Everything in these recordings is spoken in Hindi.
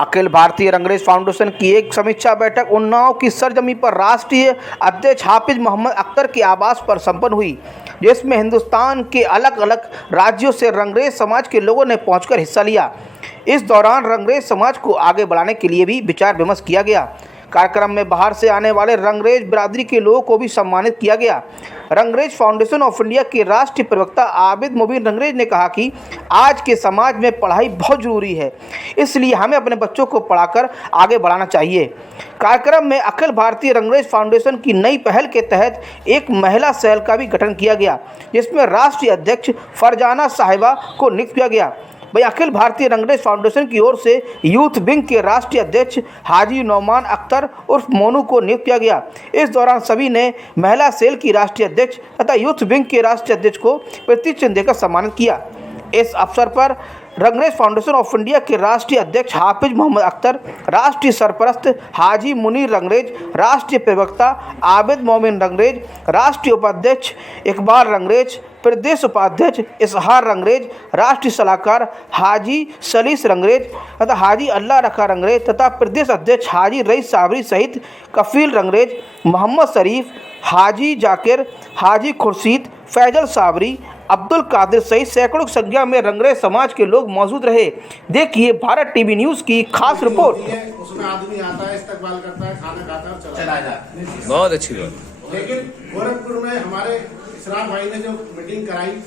अखिल भारतीय रंगरेज फाउंडेशन की एक समीक्षा बैठक उन्नाव की सरजमी पर राष्ट्रीय अध्यक्ष हाफिज मोहम्मद अख्तर के आवास पर संपन्न हुई, जिसमें हिंदुस्तान के अलग अलग राज्यों से रंगरेज समाज के लोगों ने पहुंचकर हिस्सा लिया। इस दौरान रंगरेज समाज को आगे बढ़ाने के लिए भी विचार विमर्श किया गया। कार्यक्रम में बाहर से आने वाले रंगरेज बिरादरी के लोगों को भी सम्मानित किया गया। रंगरेज फाउंडेशन ऑफ इंडिया के राष्ट्रीय प्रवक्ता आबिद मोबिन रंगरेज ने कहा कि आज के समाज में पढ़ाई बहुत जरूरी है, इसलिए हमें अपने बच्चों को पढ़ाकर आगे बढ़ाना चाहिए। कार्यक्रम में अखिल भारतीय रंगरेज फाउंडेशन की नई पहल के तहत एक महिला सेल का भी गठन किया गया, जिसमें राष्ट्रीय अध्यक्ष फरजाना साहिबा को नियुक्त किया गया। वही अखिल भारतीय रंगरेज फाउंडेशन की ओर से यूथ विंग के राष्ट्रीय अध्यक्ष हाजी नौमान अख्तर उर्फ मोनू को नियुक्त किया गया। इस दौरान सभी ने महिला सेल की राष्ट्रीय अध्यक्ष तथा यूथ विंग के राष्ट्रीय अध्यक्ष को प्रतीक चिन्ह देकर सम्मानित किया। इस अवसर पर रंगरेज फाउंडेशन ऑफ इंडिया के राष्ट्रीय अध्यक्ष हाफिज मोहम्मद अख्तर, राष्ट्रीय सरपरस्त हाजी मुनीर रंगरेज, राष्ट्रीय प्रवक्ता आबिद मोमिन रंगरेज, राष्ट्रीय उपाध्यक्ष इकबाल रंगरेज, प्रदेश उपाध्यक्ष इसहार रंगरेज, राष्ट्रीय सलाहकार हाजी सलीस रंगरेज तथा हाजी अल्लाह रखा रंगरेज तथा प्रदेश अध्यक्ष हाजी रईस साबरी सहित कफील रंगरेज, मोहम्मद शरीफ, हाजी जाकिर, हाजी खुर्शीद, फैजल साबरी, अब्दुल कादिर सहित सैकड़ों की संख्या में रंगरेज समाज के लोग मौजूद रहे। देखिए भारत टीवी न्यूज की खास रिपोर्ट। उसमें आदमी आता है, इस्तकबाल करता है, खाना खाता है और चला जाता है। बहुत अच्छी बात। लेकिन गोरखपुर में हमारे इसरार भाई ने जो मीटिंग कराई,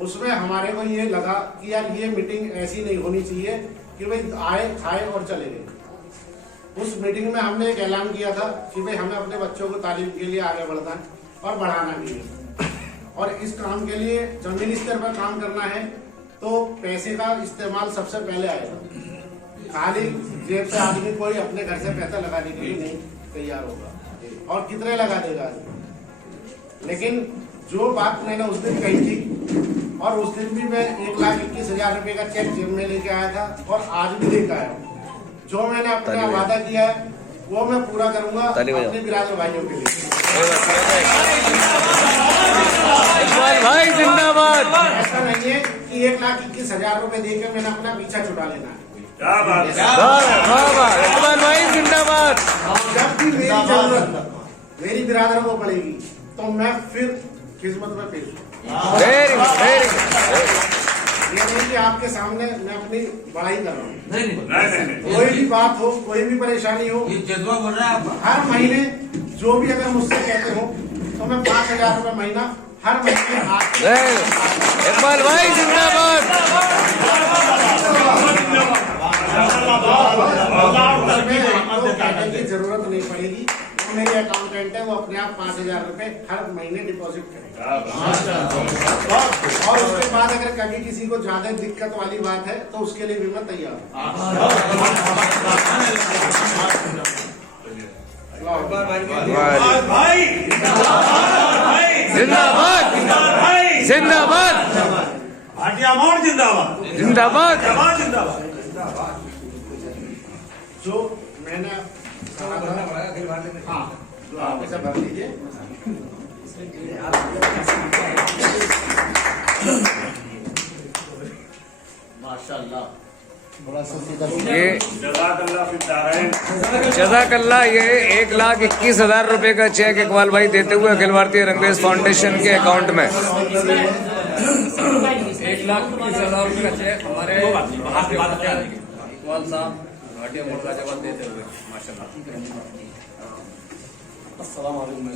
उसमें हमारे को ये लगा कि यार ये मीटिंग ऐसी नहीं होनी चाहिए कि भाई आए खाए और चले गए। उस मीटिंग में हमने एक ऐलान किया था कि भाई हमें अपने बच्चों को तालीम के लिए आगे बढ़ना है और बढ़ाना भी है, और इस काम के लिए जमीनी स्तर पर काम करना है तो पैसे का इस्तेमाल सबसे पहले आएगा। खाली जेब से आदमी कोई अपने घर से पैसा लगाने के लिए नहीं तैयार होगा, और कितने लगा देगा। लेकिन जो बात मैंने उस दिन कही थी, और उस दिन भी मैं 1,21,000 रुपए का चेक जेब में लेके आया था और आज भी लेकर आया हूँ। जो मैंने अपना वादा किया है वो मैं पूरा करूंगा अपने बिरादर भाइयों के लिए। भाई जिंदाबाद। ऐसा नहीं है कि 1,21,000 रुपए देकर मैंने अपना पीछा छुड़ा लेना है। भाई जिंदाबाद। जब भी मेरी जरूरत मेरी बिरादरों को पड़ेगी तो मैं फिर खिदमत में पेश हूँ। ये नहीं कि आपके सामने मैं अपनी बड़ाई कर रहा हूँ। कोई भी बात हो, कोई भी परेशानी हो, हर महीने जो भी अगर मुझसे कहते हो तो मैं 5,000 रुपए महीना हर महीने इकबाल भाई जिंदाबाद। की जरूरत नहीं पड़ेगी। मेरे अकाउंटेंट है, वो अपने आप 5,000 रुपए हर महीने डिपॉजिट करेगा। और उसके बाद अगर कभी किसी को ज्यादा दिक्कत वाली बात है तो उसके लिए भी मैं तैयार हूँ। जिंदाबाद जिंदाबाद भाटिया मोड़ जिंदाबाद जिंदाबाद जिंदाबाद। जो मैंने हाँ जो आप ऐसा भर लीजिए। माशाल्लाह ये जज़ाकल्लाह। ये 1,21,000 रुपए का चेक इकबाल भाई देते हुए अखिल भारतीय रंगरेज फाउंडेशन के अकाउंट में। 1,21,000 रुपए का चेक हमारे इकबाल साहब भाटिया मोड़ का जवाब देते हुए माशाल्लाह। अस्सलाम वालेकुम।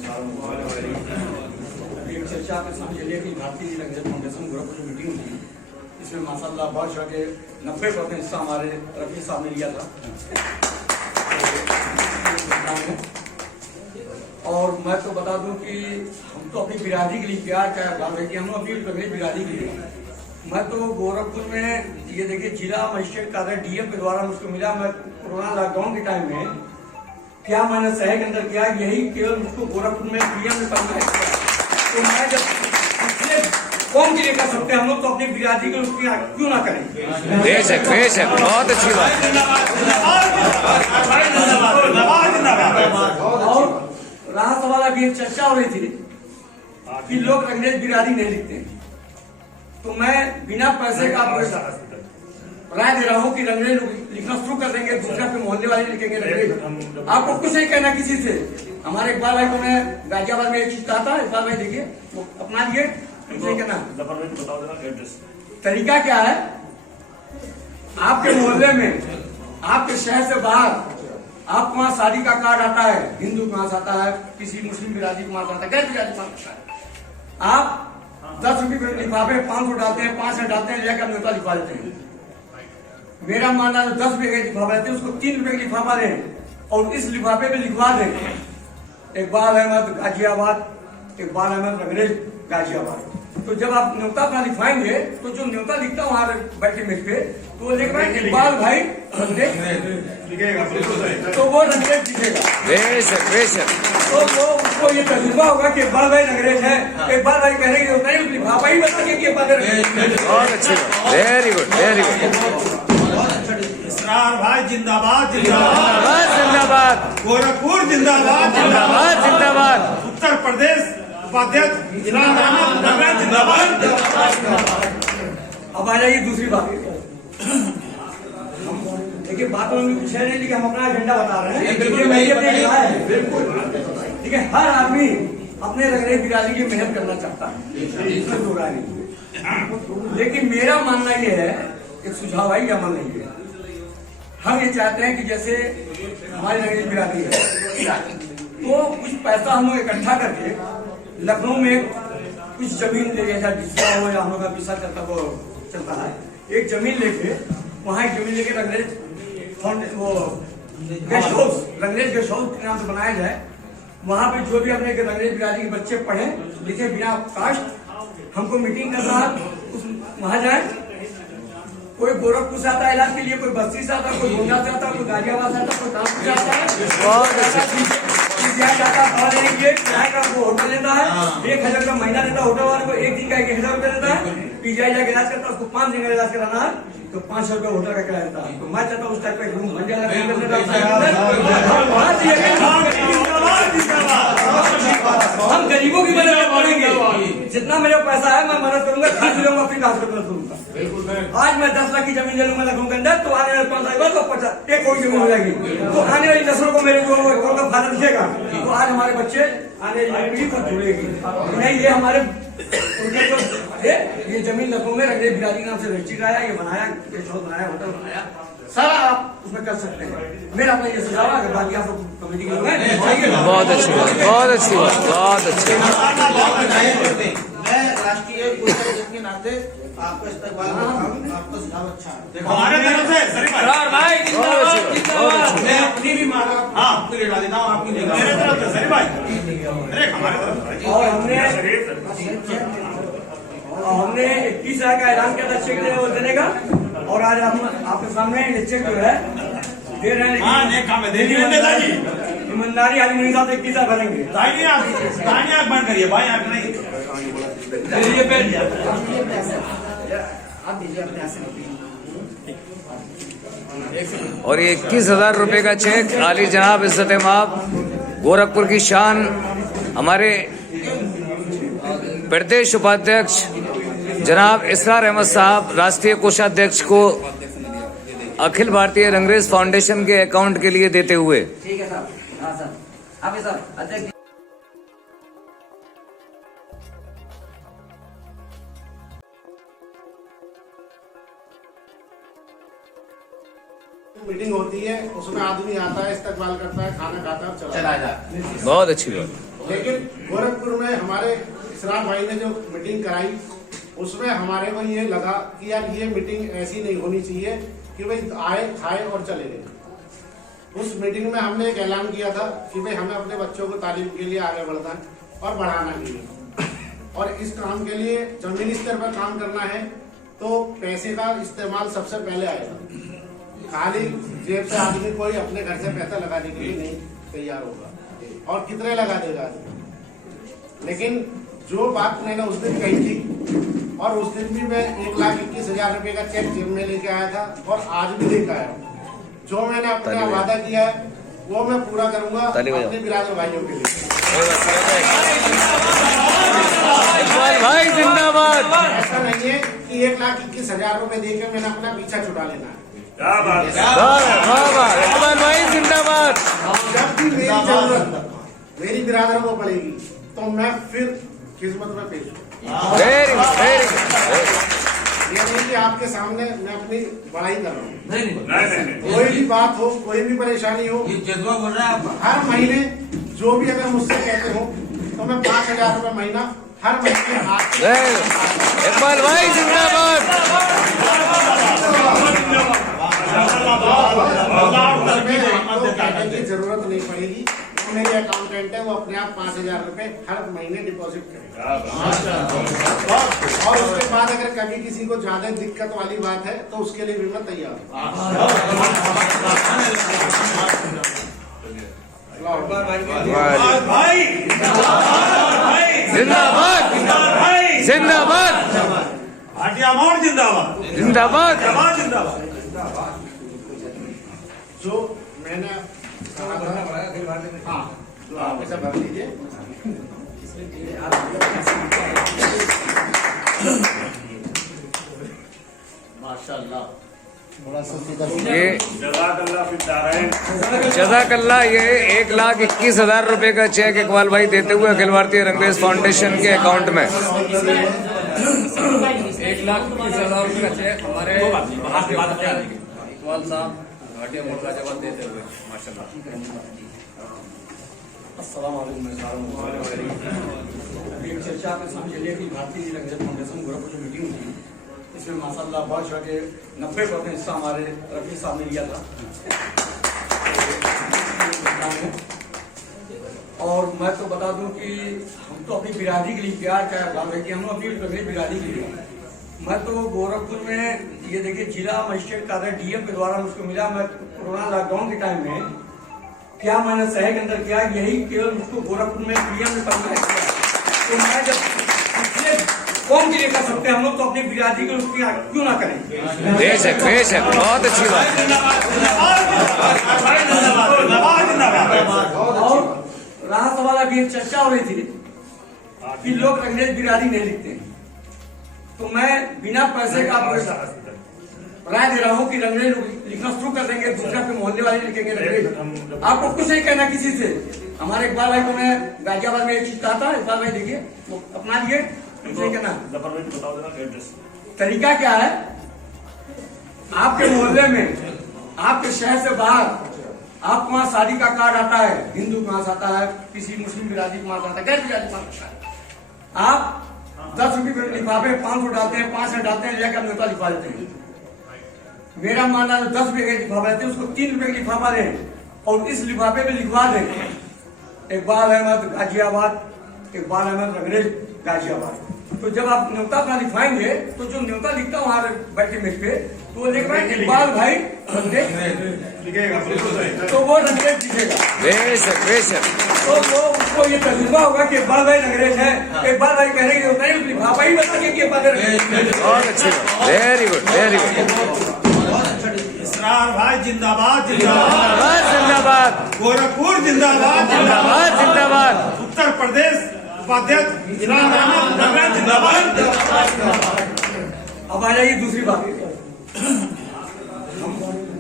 चर्चा आपने समझ कि भारतीय रंगरेज फाउंडेशन गोरखपुर मीटिंग हुई, इसमें माशाल्लाह बहुत जगह के 90% हिस्सा हमारे रफी साहब ने लिया था। और मैं तो बता दूं कि हम तो अपनी बिरादरी के लिए प्यार कि हम अपनी बिरादरी के लिए, मैं तो गोरखपुर में ये देखिए जिला मजिस्ट्रेट का डीएम के द्वारा मुझको मिला। मैं कोरोना लॉकडाउन के टाइम में क्या मैंने शहर के अंदर किया, यही केवल मुझको गोरखपुर में डीएम ने करना है। तो मैं जब कौन के लिए कर सकते हैं, हम लोग तो अपनी बिरादरी के लिए क्यों ना करें। बेशक बेशक, बहुत अच्छी बात। और रहा सवाल, अभी एक चर्चा हो रही थी कि लोग रंगरेज बिरादरी नहीं लिखते, तो मैं बिना पैसे का राय दे रहा हूँ कि रंगरेज लिखना शुरू कर देंगे, दूसरा पे मोहल्ले वाले लिखेंगे रंगरेज। आपको कुछ नहीं कहना किसी से। हमारे इकबाल भाई को मैं गाजियाबाद में एक चीज कहा था, इकबाल भाई देखिए वो अपना लिए, कुछ नहीं कहना। तरीका क्या है, आपके मोहल्ले में, आपके शहर से बाहर, आपको वहाँ शादी का कार्ड आता है, हिंदू के वहां आता है, किसी मुस्लिम बिरादरी के वहां आता है, गैर बिरादरी के वहां आता है। आप 10 रुपये के लिफाफे 500 डालते हैं, 500 डालते हैं, लेकर न्योता लिखवा देते हैं। मेरा मानना है 10 रुपये का लिफाफा लेते हैं, उसको 3 रुपये का लिफाफा दें और इस लिफाफे में लिखवा दें इकबाल अहमद गाजियाबाद, इकबाल अहमद रंगरेज गाजियाबाद। तो जब आप न्योता अपना लिखवाएंगे तो जो न्योता लिखता है वहां बैठे मेज पे, तो वो लिख रहा है इकबाल भाई रंगरेज, तो वो रंगरेज लिखेगा। बेशक बेशक। तो वो उसको ये तजुर्बा होगा कि इकबाल भाई रंगरेज है, इकबाल भाई कहेंगे उतना ही लिफाफा ही बताएंगे कि इकबाल रंगरेज। बहुत अच्छी बात, very good very good. Israr भाई जिंदाबाद जिंदाबाद जिंदाबाद, गोरखपुर जिंदाबाद जिंदाबाद जिंदाबाद। उत्तर प्रदेश उपाध्यक्ष जिंदाबाद। अब आ जाइए दूसरी बात। देखिए बात में कुछ है नहीं, लेकिन हम अपना एजेंडा बता रहे हैं। बिल्कुल ठीक है, हर आदमी अपने रंगरेज बिरादरी की मेहनत करना चाहता है, इसमें दो राय नहीं। लेकिन मेरा मानना यह है, एक सुझाव है, अमल नहीं है। हम ये चाहते हैं कि जैसे हमारी रंगरेज बिरादरी है, तो कुछ पैसा हम लोग इकट्ठा करके लखनऊ में कुछ जमीन ले, जैसा डिस्सा हो या हम लोग का पिसा चलता है, एक जमीन लेके वहाँ एक जमीन लेके रंगरेज वो guest house, Rangrez guest house के नाम से बनाया जाए। वहाँ पे जो भी अपने रंगरेज बिरादरी के बच्चे पढ़े लिखे बिना कास्ट, हमको मीटिंग करना है, वहाँ जाए। कोई गोरखपुर से आता है इलाज के लिए, कोई बस्ती से आता है, कोई गोंडा से आता है, कोई गाजियाबाद से आता है, कोई कानपुर से आता है। किराए का वो होटल लेता है, 1000 का महीना देता है होटल वाले को, एक दिन का 1000 रुपया देता है। पीजीआई जाके इलाज करता है, उसको 5 दिन का इलाज कराना है तो 500 रुपया होटल का किराया देता है। तो मैं चाहता हूँ उस टाइप का रूम बन जाएगा। हम गरीबों की मदद करेंगे, जितना मेरे पैसा है मैं मदद करूंगा, खाद मिलूंगा, फिर घास मदद करूंगा। आज मैं 10 लाख की जमीन ले लूंगा लखनऊ के अंदर, तो आने वाले 5 साल बाद 1 करोड़ जमीन हो जाएगी। तो आने वाली नस्लों को मेरे जो का फायदा दिखेगा। तो आज हमारे बच्चे आने वाली पीढ़ी को जुड़ेगी नहीं। ये हमारे उनके जो ये जमीन लखनऊ में रंगरेज बिरादरी के नाम से रजिस्ट्री कराया, ये बनाया, गेस्ट हाउस बनाया, होटल बनाया, सारा आप उसमें कर सकते हैं। मेरा अपना ये सुझाव है, अगर बाकी आप लोग कमेटी के लोग हैं। बहुत अच्छी बात, बहुत अच्छी बात, बहुत अच्छी। मैं राष्ट्रीय के नाते आपका इस्तेमाल आपका सुझाव अच्छा है। हमारे तरफ से मैं अपनी भी मारा आपकी लेटा देता हूँ, आपकी मेरे तरफ से सरी भाई, अरे हमारे तरफ से। और हमने 21 लाख का ऐलान किया था चेक देने का, और आज हम आपके सामने ये चेक जो है दे रहे हैं। ईमानदारी आज मेरे साथ 21 लाख भरेंगे। आँख बंद करिए भाई, आँख नहीं। और ये 21,000 रुपए का चेक आली जनाब इज्जत माब गोरखपुर की शान हमारे प्रदेश उपाध्यक्ष जनाब इसरार अहमद साहब, राष्ट्रीय कोषाध्यक्ष को अखिल भारतीय रंगरेज फाउंडेशन के अकाउंट के लिए देते हुए। ठीक है साहब। हाँ सर, आप सर अध्यक्ष मीटिंग होती है, उसमें आदमी आता है, इस्तकबाल करता है, खाना खाता है, चला जाता है। बहुत अच्छी बात। लेकिन गोरखपुर में हमारे इसरार भाई ने जो मीटिंग कराई, उसमें हमारे को ये लगा कि यार ये मीटिंग ऐसी नहीं होनी चाहिए कि भाई आए खाए और चले गए। उस मीटिंग में हमने एक ऐलान किया था कि भाई हमें अपने बच्चों को तालीम के लिए आगे बढ़ना है और बढ़ाना भी है, और इस काम के लिए जमीनी स्तर पर काम करना है, तो पैसे का इस्तेमाल सबसे पहले आएगा। खाली जेब से आदमी कोई अपने घर से पैसा लगाने के लिए नहीं तैयार होगा, और कितने लगा देगा आदमी। लेकिन जो बात मैंने उस दिन कही थी, और उस दिन भी मैं 1,21,000 रुपए का चेक जेब में लेके आया था, और आज भी लेकर आया हूँ। जो मैंने अपना वादा किया है वो मैं पूरा करूंगा अपने बिरादर भाइयों के लिए। भाई जिंदाबाद। ऐसा नहीं नहीं है कि 1,21,000 रुपए देकर मैंने अपना पीछा छुड़ा लेना है। क्या बात है। इकबाल भाई जिंदाबाद। जब भी मेरी जरूरत मेरी बिरादरों को पड़ेगी तो मैं फिर खिदमत में पेश हूँ। Very good, very good. ये नहीं कि आपके सामने मैं अपनी बड़ाई कर रहा हूँ। नहीं। कोई भी बात हो, कोई भी परेशानी हो, ये जज्बा बोल रहा है आप। हर महीने जो भी अगर मुझसे कहते हो तो मैं 5,000 रुपए महीना हर महीने आपको वेरी गुड। इकबाल भाई जिंदाबाद। कहने की जरूरत नहीं पड़ेगी। तो मेरे अकाउंटेंट है वो अपने आप 5,000 रुपए हर महीने डिपॉजिट करेगा। और उसके बाद अगर कभी किसी को ज्यादा दिक्कत वाली बात है तो उसके लिए भी मैं तैयार हूँ। भाई जिंदाबाद, भाई जिंदाबाद, भाटिया मोड़ जिंदाबाद। जिंदाबाद। जिंदाबाद। जो मैंने कहा था, हाँ जो आप ऐसा भर लीजिए। माशाल्लाह ये जज़ाकल्लाह। ये 1,21,000 रुपए का चेक इकबाल भाई देते हुए अखिल भारतीय रंगरेज फाउंडेशन के अकाउंट में। 1,21,000 रुपये का चेक हमारे इकबाल साहब घाटिया मोड़ का जवाब देते हुए माशाल्लाह। अस्सलाम वालेकुम। अभी एक चर्चा आपने समझ लिया कि भारतीय रंगरेज फाउंडेशन गोरखपुर की मीटिंग हुई, इसमें माशाल्लाह बहुत के 90% हिस्सा हमारे रफी साहब ने लिया था। और मैं तो बता दूं कि हम तो अपनी बिरादरी के लिए प्यार का भाव है कि हम अपनी बिरादरी के लिए, मैं तो गोरखपुर में ये देखिए जिला मजिस्ट्रेट कार्यालय डीएम के द्वारा मुझको मिला। मैं कोरोना लॉकडाउन के टाइम में क्या मैंने शहर के अंदर किया, यही केवल मुझको गोरखपुर में डीएम ने करना है। तो मैं जब पिछले कौन के लिए कर सकते हैं, हम लोग तो अपनी बिरादरी के लिए क्यों ना करें। बेशक, बेशक, बहुत अच्छी बात। और रहा सवाल, अभी एक चर्चा हो रही थी कि लोग रंगरेज बिरादरी नहीं लिखते हैं, तो मैं बिना पैसे का राय दे रहा हूँ कि रंगरेज लिखना शुरू कर देंगे, दूसरा पे मोहल्ले वाले लिखेंगे रंगरेज। आपको कुछ नहीं कहना किसी से। हमारे इकबाल भाई को मैं गाजियाबाद में एक चीज कहा था, इकबाल भाई देखिए वो अपना लिए, कुछ नहीं कहना। तरीका क्या है, आपके मोहल्ले में, आपके शहर से बाहर, आपको वहाँ शादी का कार्ड आता है, हिंदू के वहां से आता है, किसी मुस्लिम बिरादरी के वहां से आता है, गैर बिरादरी के वहां से आता है। आप 10 रुपये लिफाफे 500 डालते हैं, 500 डालते हैं, लेकर न्योता लिखवा देते हैं। मेरा मानना है 10 रुपये का लिफाफा देते हैं, उसको 3 रुपये का लिफाफा दें और इस लिफाफे में लिखवा दें इकबाल अहमद गाजियाबाद, इकबाल अहमद रंगरेज गाजियाबाद। तो जब आप न्योता अपना लिखवाएंगे तो जो न्योता लिखता वहां बैठे मेज पे, तो वो लिख रहा है इकबाल भाई रंगरेज लिखेगा, तो वो रंगरेज लिखेगा। बेशक, बेशक। तो वो उसको ये तजुर्बा होगा कि इकबाल भाई रंगरेज है, इकबाल भाई कहने के होता है लिफाफा ही बता के इकबाल रंगरेज। बहुत अच्छी बात। Very good, very good. Israr भाई जिंदाबाद। जिंदाबाद, जिंदाबाद। गोरखपुर जिंदाबाद। जिंदाबाद, जिंदाबाद। उत्तर प्रदेश उपाध्यक्ष इमरान अहमद रंगरेज जिंदाबाद। अब आ जाइए दूसरी बात।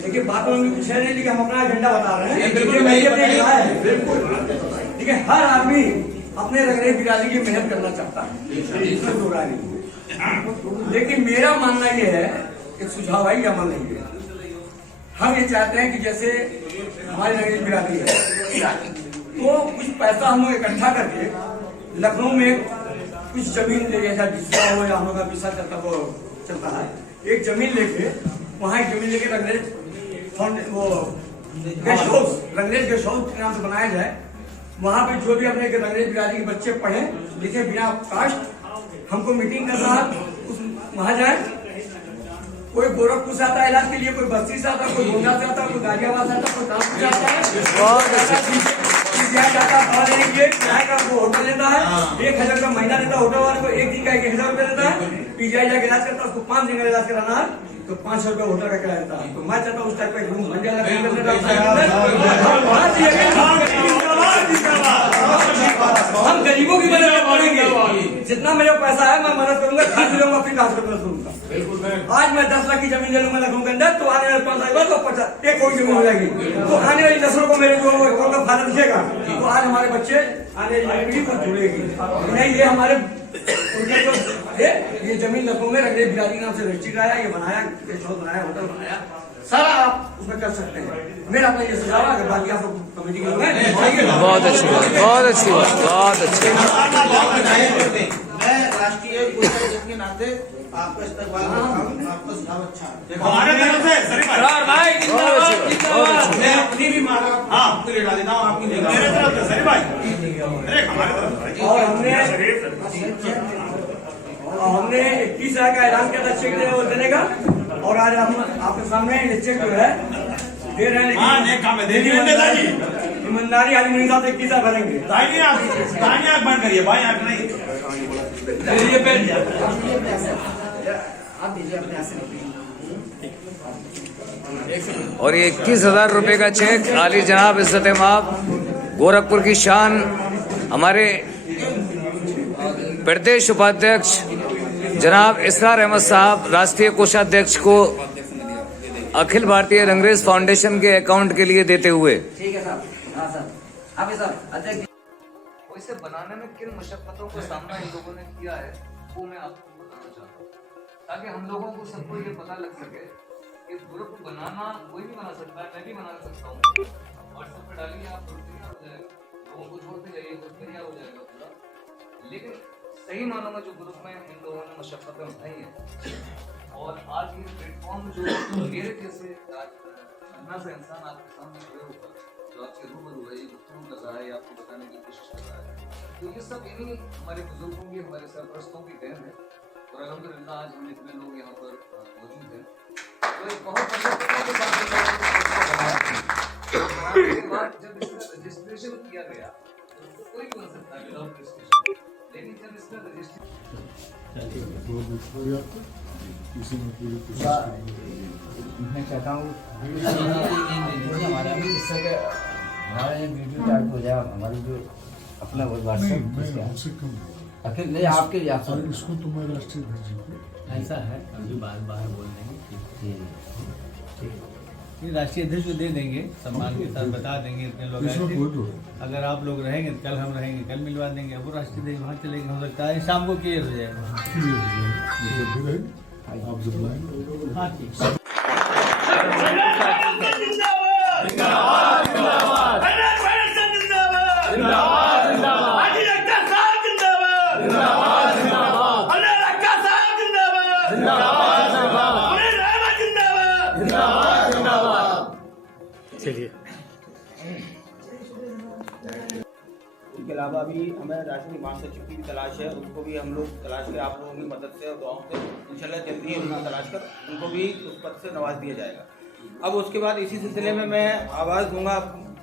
देखिए बातों में कुछ है नहीं, लेकिन हम अपना एजेंडा बता रहे हैं। ठीक है, हर आदमी अपने रंगरेज बिरादरी की मेहनत करना चाहता है, इसमें दो राय नहीं। लेकिन मेरा मानना यह है, एक सुझाव है, अमल नहीं है। हम ये चाहते हैं कि जैसे हमारी रंगरेज बिरादरी है तो कुछ पैसा हम लोग इकट्ठा करके लखनऊ में कुछ जमीन ले, जैसा बिस्सा हो या हम लोग का बिस्सा चलता है, एक जमीन लेके वहाँ एक जमीन लेके रंगरेज वो guest house, Rangrez guest house के नाम से बनाया जाए। वहाँ पे जो भी अपने रंगरेज बिरादरी के बच्चे पढ़े लिखे बिना कास्ट, हमको मीटिंग करना है, वहाँ जाए। कोई गोरखपुर से आता है इलाज के लिए, कोई बस्ती से आता है, कोई गोंडा से आता है, कोई गाजियाबाद से आता है, कोई कानपुर से आता है, किराए का वो होटल लेता है, 1,000 का महीना देता है होटल वाले को, एक दिन का 1,000 रुपया देता है। पीजीआई जाके इलाज करता है, उसको 5 दिन का इलाज कराना है तो 500 रुपया होटल का किराया देता है। तो मैं चाहता हूँ उस टाइप का रूम बन जाएगा। हम गरीबों की मदद करेंगे, जितना मेरे को पैसा है मैं मदद करूंगा, खाद लूंगा, फिर घास मदद करूंगा। आज मैं 10 लाख की जमीन ले लूंगा लखनऊ के अंदर, तो आने वाले 5 साल बाद तो 50 1 करोड़ जमीन हो जाएगी। तो आने वाली नस्लों को मेरे को का फायदा दिखेगा। तो आज हमारे बच्चे आने वाली पीढ़ी को जुड़ेगी। नहीं, ये हमारे उनके जो ये जमीन लखनऊ में रंगरेज बिरादरी नाम से रजिस्ट्री कराया, ये बनाया, बनाया, होटल बनाया, सारा आप उसमें कर सकते हैं। मेरा अपना ये सुझाव है, अगर बाकी आप लोग कमेटी के लोग हैं। बहुत अच्छी बात, बहुत अच्छी बात, बहुत अच्छी बात। मैं राष्ट्रीय कोषाध्यक्ष के नाते आपका इस्तेमाल करता हूँ, आपका सुझाव अच्छा है। हमारे तरफ से शरीफ भाई मैं अपनी भी मांग आपको लेटा देता हूँ, आपकी लेगा मेरे तरफ से शरीफ भाई, अरे हमारे तरफ से और हमने 21 लाख का ऐलान किया था चेक देने का, और आज हम आपके सामने ये चेक जो है दे रहे हैं। हाँ, नेक काम है, दे दीजिए नेताजी। ईमानदारी आज मेरे साथ 21 लाख भरेंगे। दाहिनी आंख बंद करिए, बाई आंख नहीं। और ये 21,000 रुपए का चेक आली जनाब इज्जत माब गोरखपुर की शान हमारे प्रदेश उपाध्यक्ष जनाब इसरार अहमद साहब, राष्ट्रीय कोषाध्यक्ष को अखिल भारतीय रंगरेज फाउंडेशन के अकाउंट के लिए देते हुए। ठीक है साहब। हाँ सर, आप सर अध्यक्ष इसे बनाने में किन मुशक्कतों का सामना इन लोगों ने किया है वो मैं आपको बताना चाहता हूँ, ताकि हम लोगों को सबको ये पता लग सके कि ग्रुप बनाना कोई भी बना सकता है, मैं भी बना सकता हूँ। व्हाट्सएप पे डालिए, आप ग्रुप तैयार हो जाएगा, लोगों को छोड़ते जाइए, ग्रुप तैयार हो जाएगा पूरा। लेकिन सही मानों में जो ग्रुप में इन लोगों ने मुशक्कतें उठाई हैं, और आज ये प्लेटफॉर्म जो मेरे जैसे अन्ना से इंसान आपके सामने खड़े होकर जो आपसे रूबरू है, ये गुफ्तगू कर रहा है, आपको बताने की कोशिश कर रहा है, तो ये सब इन्हीं हमारे बुजुर्गों की, हमारे सरपरस्तों की देन है। और अल्हम्दुलिल्लाह आज हम इतने लोग यहाँ पर मौजूद हैं। तो एक बहुत मशक्कतों के साथ के बाद जब इसका रजिस्ट्रेशन किया गया तो कोई बन सकता है विदाउट रजिस्ट्रेशन, लेकिन जब इसका रजिस्ट्रेशन मैं चाहता हूँ हमारे वीडियो टाइप हो जाए, हमारी जो अपना व्हाट्सएप आखिर नहीं आपके इसको तो मैं राष्ट्रीय ऐसा है, अभी बाहर बोल देंगे। राष्ट्रीय अध्यक्ष को दे देंगे, सम्मान के साथ बता देंगे इतने लोग आए। अगर आप लोग रहेंगे कल हम रहेंगे, कल मिलवा देंगे। अब वो राष्ट्रीय अध्यक्ष वहाँ चलेंगे, हो सकता है शाम को क्लियर हो जाएगा। आप जब लाएंगे। हाँ ठीक है। चलिए। इसके अलावा अभी हमें राष्ट्रीय महासचिव की भी तलाश है, उसको भी हम लोग तलाश कर आप लोगों की मदद से और गाँव से इंशाल्लाह जल्दी उनको तलाश कर उनको भी उस पद से नवाज दिया जाएगा। अब उसके बाद इसी सिलसिले में मैं आवाज़ दूंगा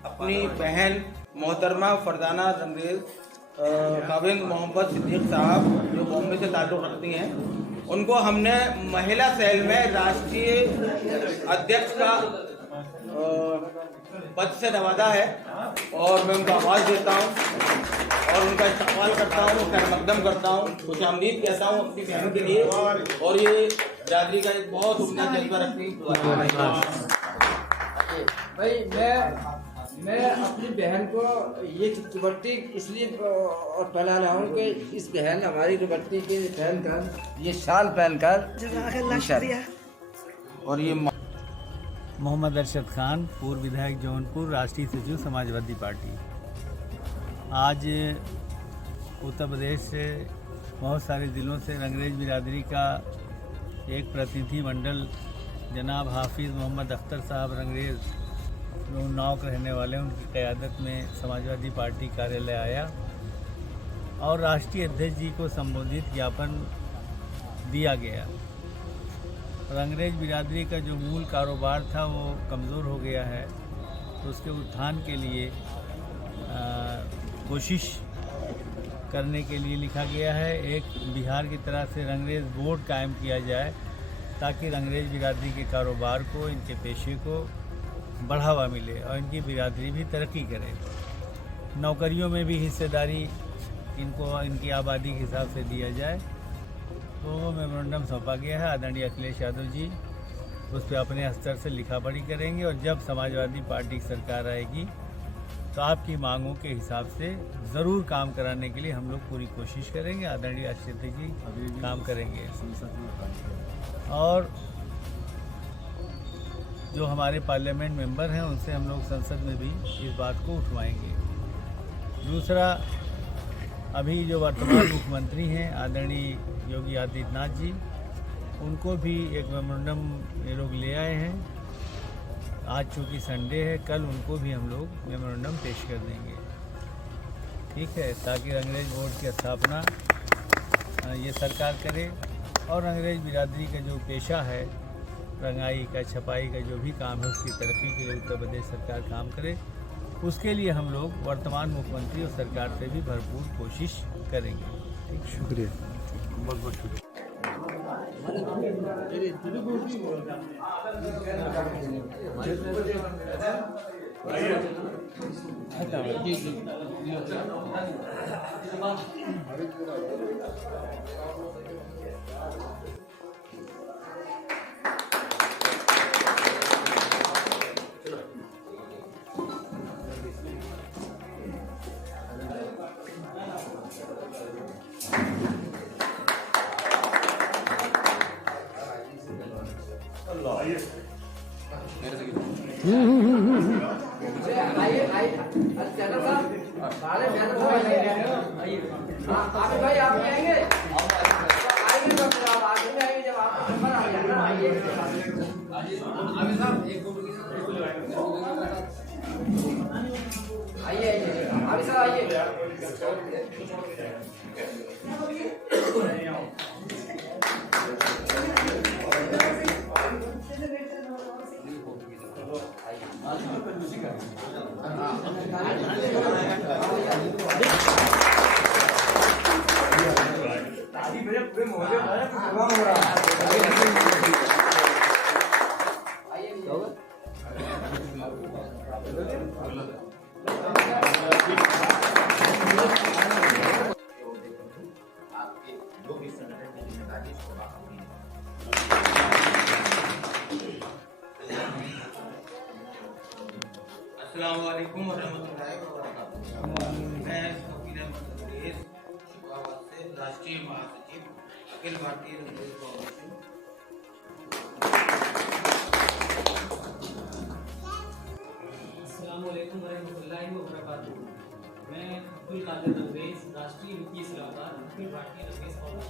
अपनी बहन मोहतरमा फरजाना रंगरेज काबिल मोहम्मद सिद्दीक साहब, जो बॉम्बे से ताल्लुक़ रखती हैं। उनको हमने महिला सेल में राष्ट्रीय अध्यक्ष का पद से नवाजा है, और मैं उनको आवाज़ देता हूँ और उनका इस्तेमाल करता हूँ, खैर मकदम करता हूँ, खुशामदीद कहता हूँ अपनी बहनों के लिए। और ये बिरादरी का एक बहुत उम्दा जज्बा रखती भाई मैं अपनी बहन को ये दुपट्टी इसलिए पहना रहा हूँ कि इस बहन हमारी दुपट्टी के पहनकर, ये शाल पहनकर, और ये मोहम्मद अरशद खान, पूर्व विधायक जौनपुर, राष्ट्रीय सचिव समाजवादी पार्टी। आज उत्तर प्रदेश से बहुत सारे ज़िलों से रंगरेज बिरादरी का एक प्रतिनिधि मंडल जनाब हाफिज़ मोहम्मद अख्तर साहब रंगरेज, जो उन्नाव के रहने वाले, उनकी क़यादत में समाजवादी पार्टी कार्यालय आया और राष्ट्रीय अध्यक्ष जी को संबोधित ज्ञापन दिया गया। रंगरेज बिरादरी का जो मूल कारोबार था वो कमज़ोर हो गया है, तो उसके उत्थान के लिए कोशिश करने के लिए लिखा गया है। एक बिहार की तरह से रंगरेज बोर्ड कायम किया जाए, ताकि रंगरेज बिरादरी के कारोबार को, इनके पेशे को बढ़ावा मिले और इनकी बिरादरी भी तरक्की करे। नौकरियों में भी हिस्सेदारी इनको इनकी आबादी के हिसाब से दिया जाए। तो वो मेमोरेंडम सौंपा गया है। आदरणीय अखिलेश यादव जी उस पर अपने स्तर से लिखा पढ़ी करेंगे और जब समाजवादी पार्टी की सरकार आएगी तो आपकी मांगों के हिसाब से ज़रूर काम कराने के लिए हम लोग पूरी कोशिश करेंगे। आदरणीय अक्षित जी काम करेंगे और जो हमारे पार्लियामेंट मेंबर हैं उनसे हम लोग संसद में भी इस बात को उठवाएंगे। दूसरा, अभी जो वर्तमान मुख्यमंत्री हैं आदरणीय योगी आदित्यनाथ जी, उनको भी एक मेमोरेंडम ये लोग ले आए हैं। आज चूँकि संडे है, कल उनको भी हम लोग मेमोरेंडम पेश कर देंगे, ठीक है, ताकि अंग्रेज बोर्ड की स्थापना ये सरकार करे और अंग्रेज बिरादरी का जो पेशा है, रंगाई का, छपाई का जो भी काम है, उसकी तरक्की के लिए उत्तर प्रदेश सरकार काम करे। उसके लिए हम लोग वर्तमान मुख्यमंत्री और सरकार से भी भरपूर कोशिश करेंगे। ठीक, शुक्रिया, बहुत बहुत शुक्रिया। अस्सलामुअलैकुम वरहमतुल्लाहि वबरकातुहू। मैं वकील अहमद अब्रेज़ शुक्राबाद से राष्ट्रीय महासचिव अखिल भारतीय रंगरेज कांग्रेस। अस्सलामुअलैकुम वरहमतुल्लाहि वबरकातुहू। मैं अब्दुल कादिर रंगरेज राष्ट्रीय वकील सलाहकार अखिल भारतीय रंगरेज कांग्रेस।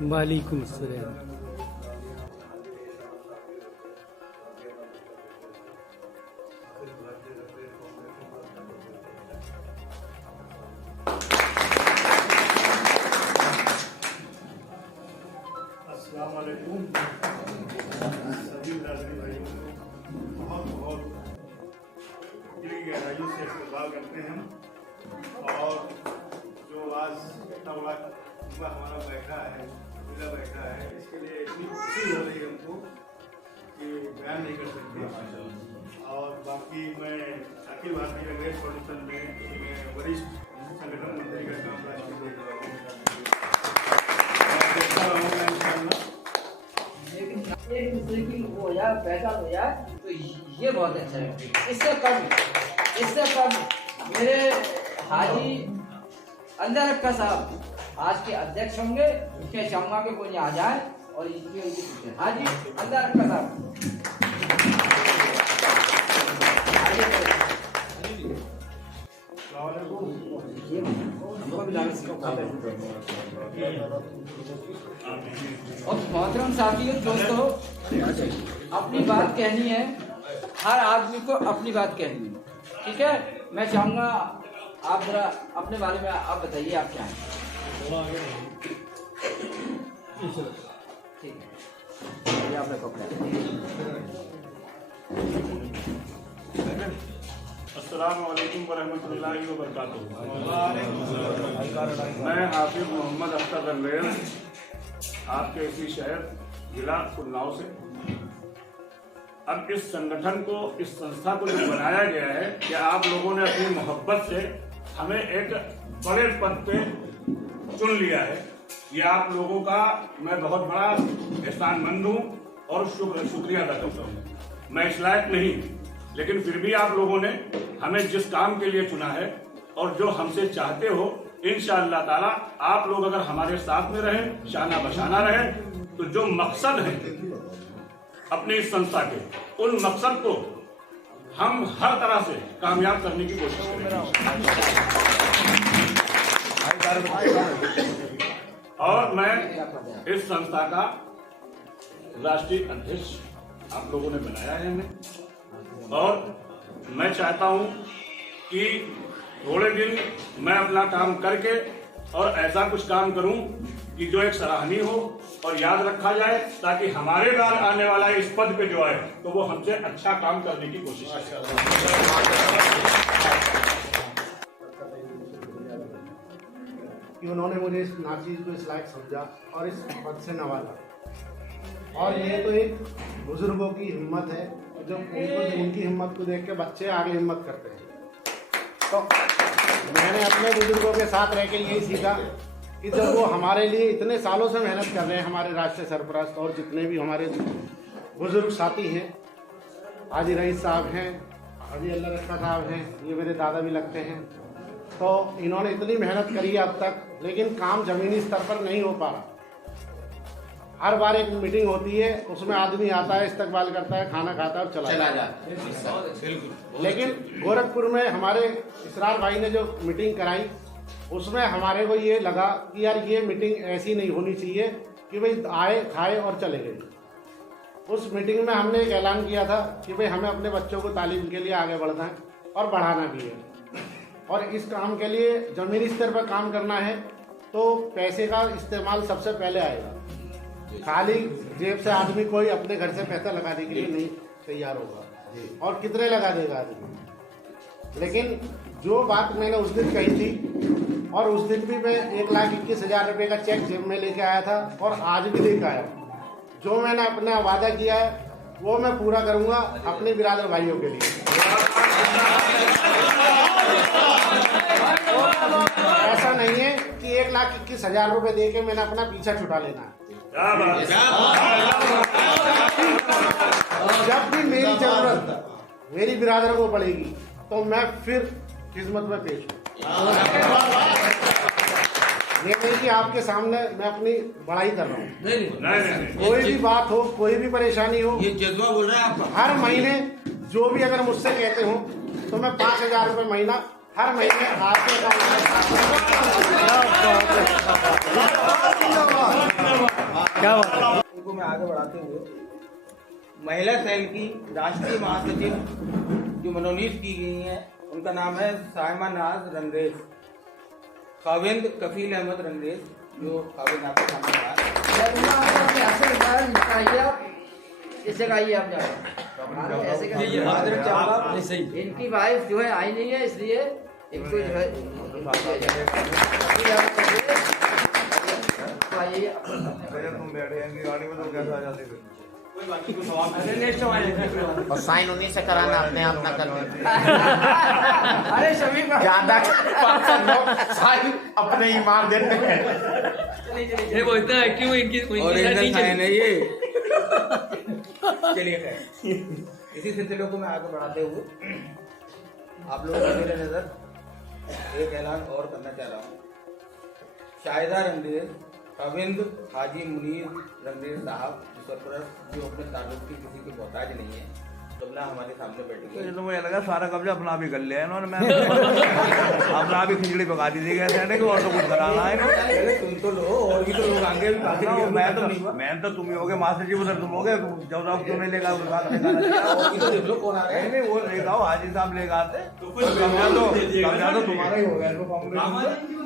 वालेकुम अस्सलाम। अस्सलाम वालेकुम सभी बिरादरी भाइयों को बहुत बहुत दिली गहराइयों से इस्तकबाल करते हैं हम। और जो आज इतना बड़ा हमारा बैठा है, बैठा है, इसके लिए इतनी खुशी हो रही है हमको कि बयान नहीं कर सकते। और बाकी मैं अखिल भारतीय रंगरेज फाउंडेशन में वरिष्ठ संगठन मंत्री का काम राष्ट्रीय देख रहा हूँ। एक दूसरे की हो जाए, पैसा हो जाए तो ये बहुत अच्छा है। इससे कम मेरे हाजी अंदर रखा साहब आज के अध्यक्ष होंगे, उनके चाहूंगा कि कोई आ जाए और इनकी हाजी अंदर रखा साहब। और मोहतरम साथियों, दोस्तों, अपनी बात कहनी है, हर आदमी को अपनी बात कहनी है, ठीक है। मैं चाहूंगा आप जरा अपने बारे में आप बताइए, आप क्या हैं? ठीक है, आप रखो। अस्सलाम वालेकुम वरहमतुल्लाहि वबरकातुहू। मैं हाफिज मोहम्मद अख्तर रंगरेज आपके इसी शहर जिला उन्नाव से अब इस संगठन को, इस संस्था को जो बनाया गया है कि आप लोगों ने अपनी मोहब्बत से हमें एक बड़े पद पे चुन लिया है, ये आप लोगों का मैं बहुत बड़ा एहसानमंद हूँ और शुक्रिया अदा करता हूँ। मैं इस लायक नहीं, लेकिन फिर भी आप लोगों ने हमें जिस काम के लिए चुना है और जो हमसे चाहते हो, इंशाअल्लाह ताला आप लोग अगर हमारे साथ में रहे, शाना बशाना रहे, तो जो मकसद है अपनी इस संस्था के, उन मकसद को हम हर तरह से कामयाब करने की कोशिश करेंगे। और मैं इस संस्था का राष्ट्रीय अध्यक्ष आप लोगों ने बनाया है हमें, और मैं चाहता हूं कि थोड़े दिन मैं अपना काम करके और ऐसा कुछ काम करूं कि जो एक सराहनीय हो और याद रखा जाए, ताकि हमारे बाद आने वाला इस पद पे जो आए तो वो हमसे अच्छा काम करने की कोशिश कि उन्होंने मुझे इस नाचीज को इस लायक समझा और इस पद से नवाजा। और ये तो एक बुजुर्गों की हिम्मत है, जो उनकी हिम्मत को देख के बच्चे आगे हिम्मत करते हैं। तो मैंने अपने बुजुर्गों के साथ रह के यही सीखा कि जब वो हमारे लिए इतने सालों से मेहनत कर रहे हैं, हमारे राष्ट्रीय सरपरस्त और जितने भी हमारे बुजुर्ग साथी हैं, हाजी रईस साहब हैं, हाजी अल्लाह रखा साहब हैं, ये मेरे दादा भी लगते हैं, तो इन्होंने इतनी मेहनत करी है अब तक, लेकिन काम जमीनी स्तर पर नहीं हो पा रहा। हर बार एक मीटिंग होती है, उसमें आदमी आता है, इस्तकबाल करता है, खाना खाता है और चला जाता है। लेकिन गोरखपुर में हमारे इसरार भाई ने जो मीटिंग कराई, उसमें हमारे को ये लगा कि यार ये मीटिंग ऐसी नहीं होनी चाहिए कि भाई आए खाए और चले गए। उस मीटिंग में हमने एक ऐलान किया था कि भाई हमें अपने बच्चों को तालीम के लिए आगे बढ़ना है और बढ़ाना भी है, और इस काम के लिए जमीनी स्तर पर काम करना है, तो पैसे का इस्तेमाल सबसे पहले आएगा। खाली जेब से आदमी कोई अपने घर से पैसा लगाने के लिए नहीं तैयार होगा, और कितने लगा देगा आदमी। लेकिन जो बात मैंने उस दिन कही थी, और उस दिन भी मैं 1,21,000 रुपये का चेक जेब में लेके आया था, और आज भी लेकर आया। जो मैंने अपना वादा किया है वो मैं पूरा करूंगा अपने बिरादर भाइयों के लिए। ऐसा नहीं है कि 1,21,000 रुपये दे के मैंने अपना पीछा छुटा लेना है। जब भी मेरी जरूरत मेरी बिरादर को पड़ेगी तो मैं फिर खिदमत में पेश हूँ। ये नहीं कि आपके सामने मैं अपनी बड़ाई कर रहा हूँ। कोई भी बात हो, कोई भी परेशानी हो, ये जज्बा बोल रहे हैं आप। हर महीने जो भी अगर मुझसे कहते हो तो मैं 5,000 रुपये महीना हर महीने आपके क्या बात। इनको मैं आगे बढ़ाते हुए महिला सेल की राष्ट्रीय महासचिव जो मनोनीत की गई हैं, उनका नाम है साइमा नाज रंगरेज, खाविंद कफील अहमद रंगरेज, जो खाविंद आपके सामने आ ऐसे इनकी वाइफ जो है आई नहीं है, इसलिए इनको जो है तुम बैठे गाड़ी में तो कैसे आ जाते और साइन उन्हीं से कराना, अपने आप ना करना। अरे शमी ज्यादा साइन अपने ही मार देते हैं। ये बोलता है क्यों इनकी ओरिजिनल साइन है ये। चलिए खैर, इसी सिलसिले को मैं आगे बढ़ाते हुए आप लोगों को मेरे नजर एक ऐलान और करना चाह रहा हूँ। शाहिदा रंगरेज, अविंद हाजी मुनीर रंगरेज साहब सरपरस्त, जो अपने ताल्लुक की किसी की मोहताज नहीं है, कबला हमारे सामने बैठे गए। तो मुझे लगा सारा कब्जा अपना भी कर लिया इन्होंने। मैं अपना भी खिचड़ी पका दी थी, ऐसे नहीं कि और तो कुछ कराना है। तुम तो लो, और भी तो लोग आगे भी बाकी नहीं। मैं तो तुम ही होगे मास्टर जी, उधर तुम होगे, जब तक तुम्हें लेगा देख लो कौन आ रहा है। नहीं वो लेगा, हाजी साहब लेगा आते कब्जा तो तुम्हारा ही होगा।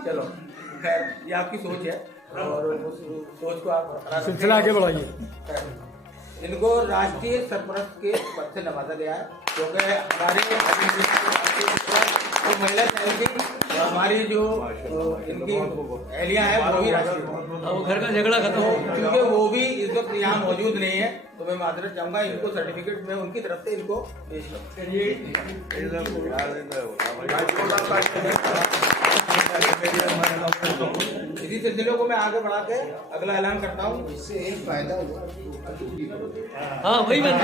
चलो खैर, ये आपकी सोच है और उस सोच को आप सिलसिला आगे बढ़ाइए। इनको राष्ट्रीय सरपरस्त के पद से नवाजा गया है, क्योंकि हमारे जो महिला सेल की हमारी जो इनकी एहलियाँ हैं वो भी राष्ट्रीय, अब घर का झगड़ा खत्म हो, क्योंकि वो भी इस वक्त यहाँ मौजूद नहीं है, तो मैं माजरत चाहूँगा इनको सर्टिफिकेट में उनकी तरफ से इनको पेश इसी सिलसिले को मैं आगे बढ़ा के अगला ऐलान करता हूँ। इससे एक फायदा हुआ, हाँ वही बात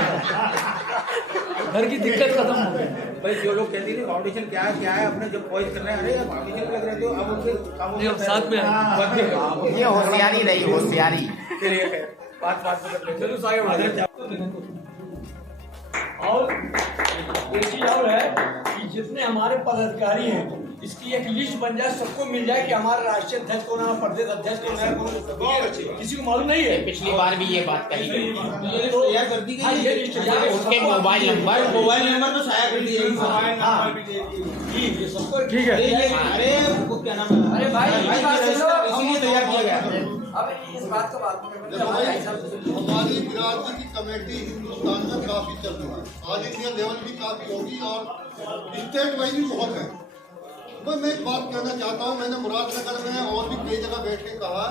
घर की दिक्कत खत्म हो गई। भाई जो लोग कहते हैं फाउंडेशन क्या है अपने जब पॉइंट कर रहे हैं, अरे यार फाउंडेशन लग रहे थे, अब उनके कामों साथ में ये होशियारी रही, होशियारी चलिए बात में चलो आगे बढ़ा। और एक चीज और है कि जितने हमारे पदाधिकारी हैं इसकी एक लिस्ट बन जाए, सबको मिल जाए कि हमारा राष्ट्रीय अध्यक्ष कौन है, प्रदेश अध्यक्ष कौन है, किसी को मालूम नहीं है। पिछली बार भी ये बात कही गई थी, तो तैयार कर दी हाँ, गई, ये लिस्ट उसके मोबाइल नंबर तो शाया कर दिए सबको ठीक है। अरे वो क्या नाम है, अरे भाई ये बात सुनो, इसीलिए तैयार किया गया। अब इस बात को बात हमारी बिरादरी की कमेटी हिंदुस्तान में काफी चल रही है, ऑल इंडिया लेवल भी काफी होगी और स्टेट वाइज भी बहुत है। तो मैं एक बात कहना चाहता हूँ, मैंने मुरादनगर में और भी कई जगह बैठ के कहा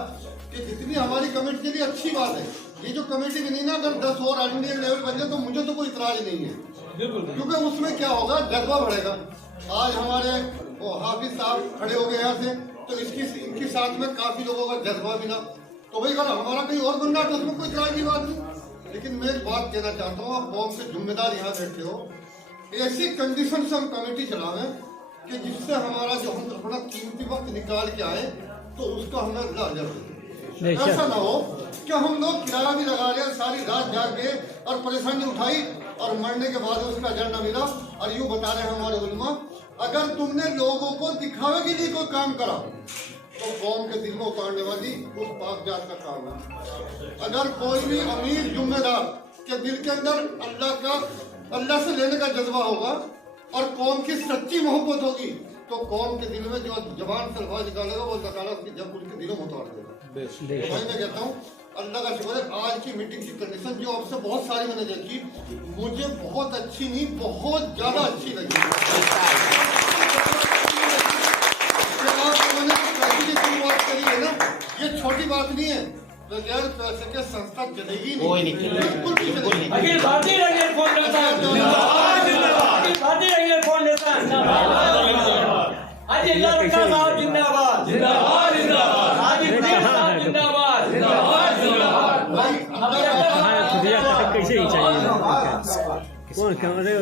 कि जितनी हमारी कमेटी के लिए अच्छी बात है, ये जो कमेटी बनी ना, अगर 10 और ऑल इंडिया लेवल बन जाए तो मुझे तो कोई इतराज नहीं है, क्योंकि उसमें क्या होगा, जज्बा बढ़ेगा। आज हमारे हाफिज साहब खड़े हो गए यहाँ से, तो इनके साथ में काफी लोगों का जज्बा मिला, तो भाई अगर हमारा कहीं और बन रहा है तो उसमें कोई इतराज की बात नहीं। लेकिन मैं एक बात कहना चाहता हूँ, आप कौन से जिम्मेदार यहाँ बैठे हो, ऐसी कंडीशन से हम कमेटी चलावे कि जिससे हमारा जो हम अपना कीमती वक्त निकाल के आए तो उसका हमें लाजर दे। ऐसा ना हो कि हम लोग किराया भी लगा रहे हैं, सारी रात जाग गए और परेशानी उठाई और मरने के बाद उसका एजेंडा मिला। और यूँ बता रहे हैं हमारे उलमा, अगर तुमने लोगों को दिखावे के लिए कोई काम करा तो कौम के दिल में उतारने वाली उस पाक जात का काम है। अगर कोई भी अमीर जिम्मेदार के दिल के अंदर अल्लाह से लेने का जज्बा होगा और कौम की सच्ची मोहब्बत होगी, तो कौम के दिल में जो जबान से अल्फाज निकालेगा वो अल्लाह ताला उसकी जब उनके दिलों में उतार देगा। तो भाई मैं कहता हूँ अल्लाह का शुक्र है, आज की मीटिंग की कंडीशन जो आपसे बहुत सारी मैंने देखी, मुझे बहुत अच्छी नहीं, बहुत ज्यादा अच्छी लगी। शुरुआत करी है ना, ये छोटी बात नहीं है, बगैर पैसे के संस्था चलेगी नहीं, बिल्कुल भी चलेगी। अखिल भारतीय रंगीला फाउंडेशन जिंदाबाद, अखिल भारतीय रंगीला फाउंडेशन जिंदाबाद, हाजी इमरान खान साहब जिंदाबाद, जिंदाबाद जिंदाबाद, हाजी इमरान साहब जिंदाबाद, जिंदाबाद जिंदाबाद। कैसे ही चाहिए कौन कैमरे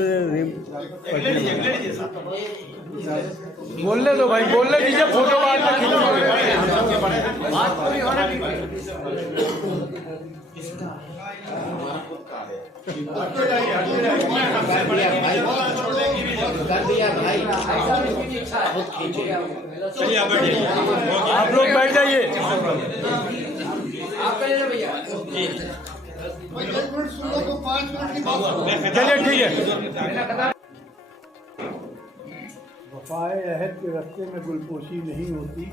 बोलने दो भाई, बोलने दीजिए, फोटो बाद में खींचोगे। चलिए आप लोग बैठ जाइए। आप करिए ना भैया, 1 मिनट सुन लो तो 5 मिनट की बात। चलिए ठीक है। वफाए अहद के रास्ते में गुलपोशी नहीं होती,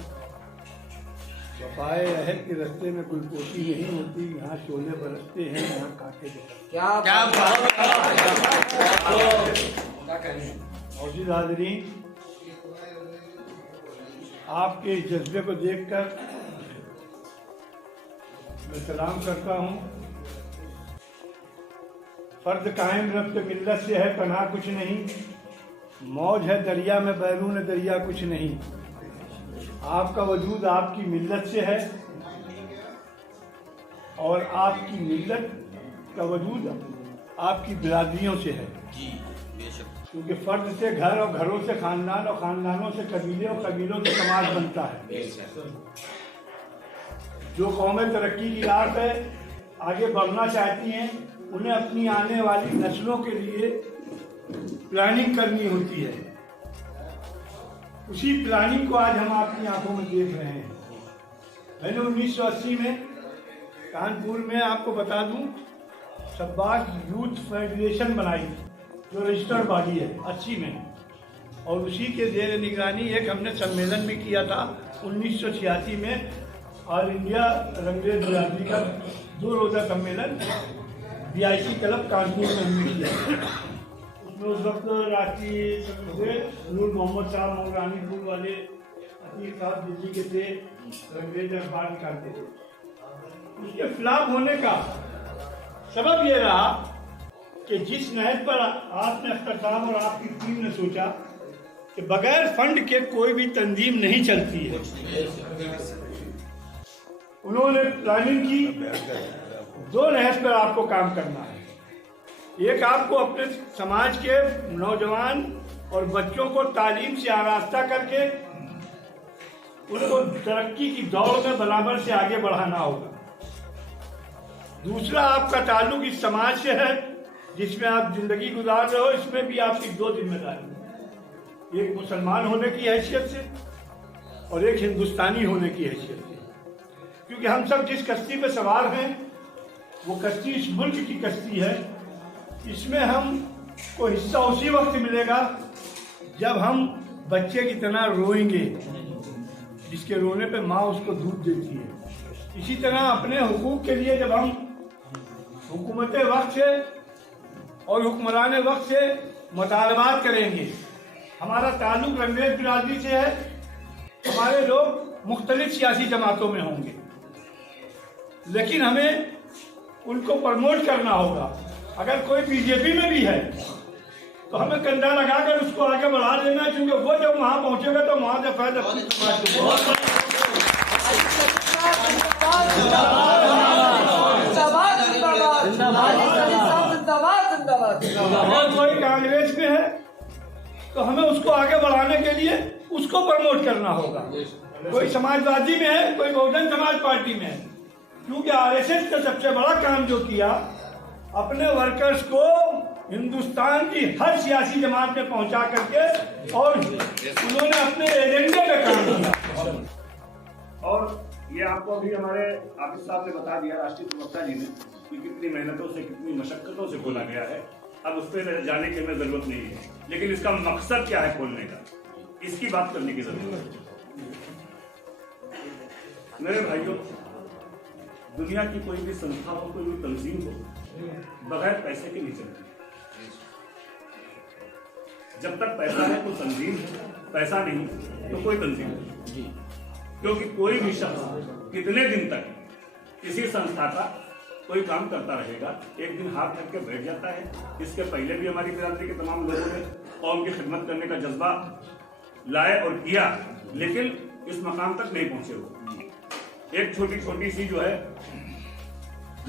वफाए अहद के रास्ते में गुलपोशी नहीं होती, यहाँ शोले बरसते हैं, यहाँ कांटे क्या मौजूद हाज़रीन, आपके इस जज्बे को देखकर मैं सलाम करता हूँ। फर्द कायम रब्त मिल्लत से है, पनाह कुछ नहीं, मौज है दरिया में बैरून दरिया कुछ नहीं। आपका वजूद आपकी मिल्लत से है और आपकी मिल्लत का वजूद आपकी बिरादरियों से है, क्योंकि फर्द से घर और घरों से खानदान और खानदानों से कबीले और कबीलों से समाज बनता है। जो कौमें तरक्की की राह पे आगे बढ़ना चाहती हैं, उन्हें अपनी आने वाली नस्लों के लिए प्लानिंग करनी होती है। उसी प्लानिंग को आज हम आपकी आंखों में देख रहे हैं। मैंने 1980 में कानपुर में, आपको बता दूं, शब्बास यूथ फेडरेशन बनाई जो रजिस्टर्ड बॉडी है 80 में, और उसी के जेर निगरानी एक हमने सम्मेलन भी किया था 1986 में, ऑल इंडिया रंगरेज बिरादरी का 2 रोज़ा सम्मेलन BIC क्लब कानपुर में हमने किया। उसमें उस वक्त राष्ट्रीय सदस्य नूर मोहम्मद साहब मौलानीपुर वाले अतीक साहब दिल्ली के थे, अंग्रेज अखबार निकालते थे। उसके खिलाफ होने का सबब ये रहा कि जिस नहज पर आपने अख्तर साहब और आपकी टीम ने सोचा कि बगैर फंड के कोई भी तंजीम नहीं चलती है, उन्होंने प्लानिंग की। 2 नहज पर आपको काम करना है। एक, आपको अपने समाज के नौजवान और बच्चों को तालीम से आरास्ता करके उनको तरक्की की दौड़ में बराबर से आगे बढ़ाना होगा। दूसरा, आपका ताल्लुक इस समाज से है जिसमें आप जिंदगी गुजार रहे हो। इसमें भी आपकी 2 जिम्मेदारी है, एक मुसलमान होने की हैसियत से और एक हिंदुस्तानी होने की हैसियत से। क्योंकि हम सब जिस कश्ती पे सवार हैं वो कश्ती इस मुल्क की कश्ती है। इसमें हमको हिस्सा उसी वक्त मिलेगा जब हम बच्चे की तरह रोएंगे, जिसके रोने पे माँ उसको दूध देती है। इसी तरह अपने हुकूक के लिए जब हम हुकूमत वक्त से और हुक्मरान वक्त से मुतालबात करेंगे। हमारा ताल्लुक रंगरेज बिरादरी से है। हमारे लोग मुख्तलिफ सियासी जमातों में होंगे, लेकिन हमें उनको प्रमोट करना होगा। अगर कोई बीजेपी में भी है तो हमें कंधा लगाकर उसको आगे बढ़ा देना, क्योंकि वो जब वहां पहुंचेगा तो वहां से फायदा कोई कांग्रेस में है तो हमें उसको आगे बढ़ाने के लिए उसको प्रमोट करना होगा। कोई समाजवादी में है, कोई बहुजन समाज पार्टी में है। क्योंकि RSS का सबसे बड़ा काम जो किया, अपने वर्कर्स को हिंदुस्तान की हर सियासी जमात में पहुंचा करके और उन्होंने अपने एजेंडे पे काम किया। और ये आपको अभी हमारे आबिद साहब ने बता दिया, राष्ट्रीय प्रवक्ता जी ने, कि कितनी मेहनतों से कितनी मशक्कतों से खोला गया है। अब उस पर जाने की हमें जरूरत नहीं है, लेकिन इसका मकसद क्या है खोलने का, इसकी बात करने की जरूरत है। मेरे भाइयों, दुनिया की कोई भी संस्था हो, कोई भी तंजीम हो, बगैर पैसे के नहीं चलती। जब तक पैसा है तो तंजीम, पैसा नहीं तो कोई तंजीम नहीं। क्योंकि कोई भी शख्स कितने दिन तक किसी संस्था का कोई काम करता रहेगा, एक दिन हाथ रख के बैठ जाता है। इसके पहले भी हमारी बिरादरी के तमाम लोगों ने कौम की खिदमत करने का जज्बा लाए और किया, लेकिन इस मकाम तक नहीं पहुंचे। वो एक छोटी छोटी सी जो है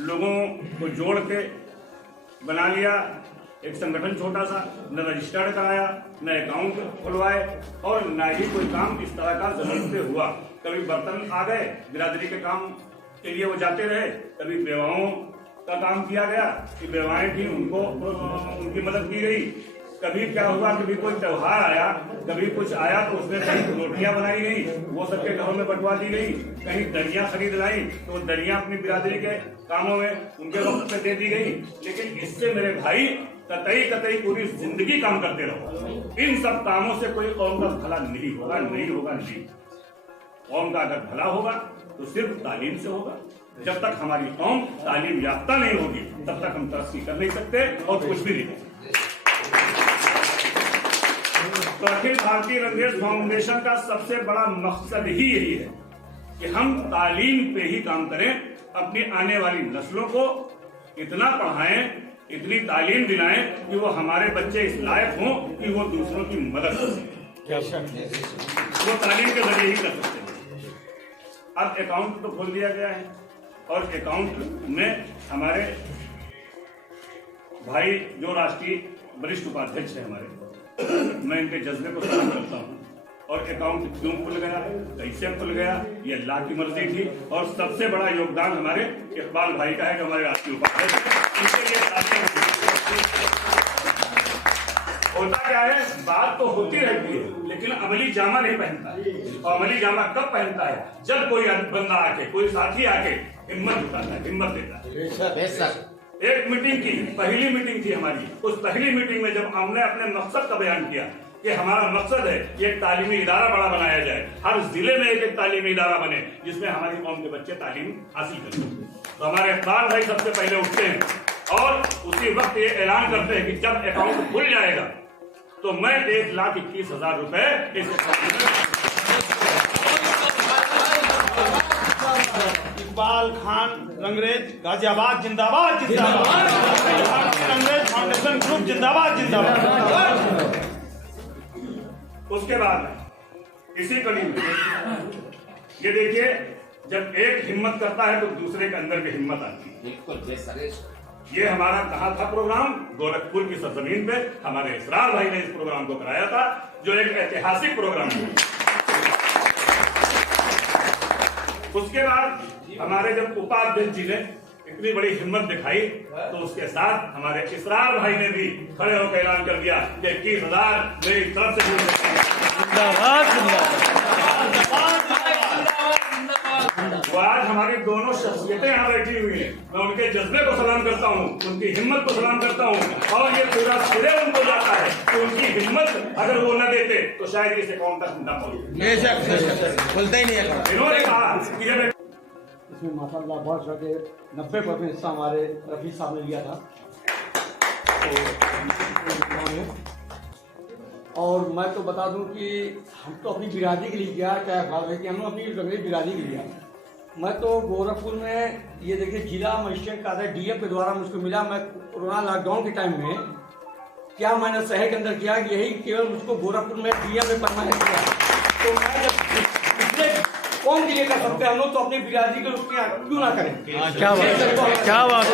लोगों को जोड़ के बना लिया एक संगठन छोटा सा, न रजिस्टर्ड कराया, न अकाउंट खुलवाए और न ही कोई काम इस तरह का जमीन पे हुआ। कभी बर्तन आ गए, बिरादरी के काम के लिए वो जाते रहे। कभी बेवाओं का काम किया गया कि बेवाएं थी, उनको उनकी मदद की गई। कभी क्या हुआ, कभी कोई त्योहार आया, कभी कुछ आया तो उसमें कहीं रोटियां बनाई गई, वो सबके घरों में बंटवा दी गई। कहीं दरिया खरीद लाई तो दरिया अपनी बिरादरी के कामों में उनके वक्त पे दे दी गई। लेकिन इससे मेरे भाई कतई पूरी जिंदगी काम करते रहो। इन सब कामों से कोई कौम का भला नहीं होगा, नहीं होगा, नहीं। कौम का अगर भला होगा तो सिर्फ तालीम से होगा। जब तक हमारी कौम तालीम याफ्ता नहीं होगी तब तक हम तरक्की कर नहीं सकते और कुछ भी नहीं कर सकते। तो अखिल भारतीय रंगरेज फाउंडेशन का सबसे बड़ा मकसद ही यही है कि हम तालीम पे ही काम करें, अपनी आने वाली नस्लों को इतना पढ़ाएं, इतनी तालीम दिलाएं कि वो हमारे बच्चे इस लायक हों कि वो दूसरों की मदद कर सकें। वो तालीम के जरिए ही कर सकते हैं। अब अकाउंट तो खोल दिया गया है और अकाउंट में हमारे भाई जो राष्ट्रीय वरिष्ठ उपाध्यक्ष है हमारे, मैं इनके जज्बे को सलाम करता हूँ। और अकाउंट क्यों खुल गया, कैसे खुल गया, ये अल्लाह की मर्जी थी। और सबसे बड़ा योगदान हमारे इकबाल भाई का है कि हमारे राष्ट्रीय उपाध्यक्ष। होता क्या है, बात तो होती रहती है लेकिन अमली जामा नहीं पहनता है। और अमली जामा कब पहनता है, जब कोई बंदा आके, कोई साथी आके हिम्मत जुटाता है, हिम्मत देता है। एक मीटिंग की, पहली मीटिंग थी हमारी, उस पहली मीटिंग में जब हमने अपने मकसद का बयान किया कि हमारा मकसद है कि एक तालीमी इदारा बड़ा बनाया जाए, हर जिले में एक तालीमी इदारा बने जिसमें हमारी कौम के बच्चे तालीम हासिल करें, तो हमारे इकबाल भाई सबसे पहले उठते हैं और उसी वक्त ये ऐलान करते हैं कि जब अकाउंट खुल जाएगा तो मैं 1,21,000 रुपए इस इकबाल खान रंगरेज गाजियाबाद जिंदाबाद जिंदाबाद। रंगरेज फाउंडेशन ग्रुप जिंदाबाद जिंदाबाद। उसके बाद इसी कड़ी में ये देखिए, जब एक हिम्मत करता है तो दूसरे के अंदर भी हिम्मत आती है। बिल्कुल। ये हमारा कहा था प्रोग्राम, गोरखपुर की सरजमीन पे हमारे इसरार भाई ने इस प्रोग्राम को कराया था, जो एक ऐतिहासिक प्रोग्राम है। उसके बाद हमारे जब उपाध्यक्ष जी ने इतनी बड़ी हिम्मत दिखाई तो उसके साथ हमारे इसरार भाई ने भी खड़े होकर ऐलान कर दिया कि 21,000 मेरी तरफ से तो आज हमारी दोनों शख्सियतें यहाँ बैठी हुई हैं। मैं उनके जज्बे को सलाम करता हूँ, उनकी हिम्मत को सलाम करता हूँ, और ये पूरा श्रेय उनको जाता है कि उनकी हिम्मत अगर वो न देते तो शायद इस अकाउंट तक न पहुंचे। खुलता ही नहीं है। इन्होंने कहा कि जब इसमें माशाल्लाह बहुत सारे 90% हिस्सा हमारे रफी साहब ने लिया था। और मैं तो बता दूं कि हम तो अपनी बिरादरी के लिए किया, क्या बात है कि हम अपनी रंगरेज बिरादरी के लिए। मैं तो गोरखपुर में ये देखिए जिला मजिस्ट्रेट का डीएम के द्वारा मुझको मिला। मैं कोरोना लॉकडाउन के टाइम में क्या मैंने शहर के अंदर किया, यही केवल मुझको गोरखपुर में डीएम में परमानेंट किया। तो मैं जब पिछले कौन के लिए कर सकते हैं हम लोग, तो अपनी बिरादरी के लोग क्यों ना करें। क्या बात है।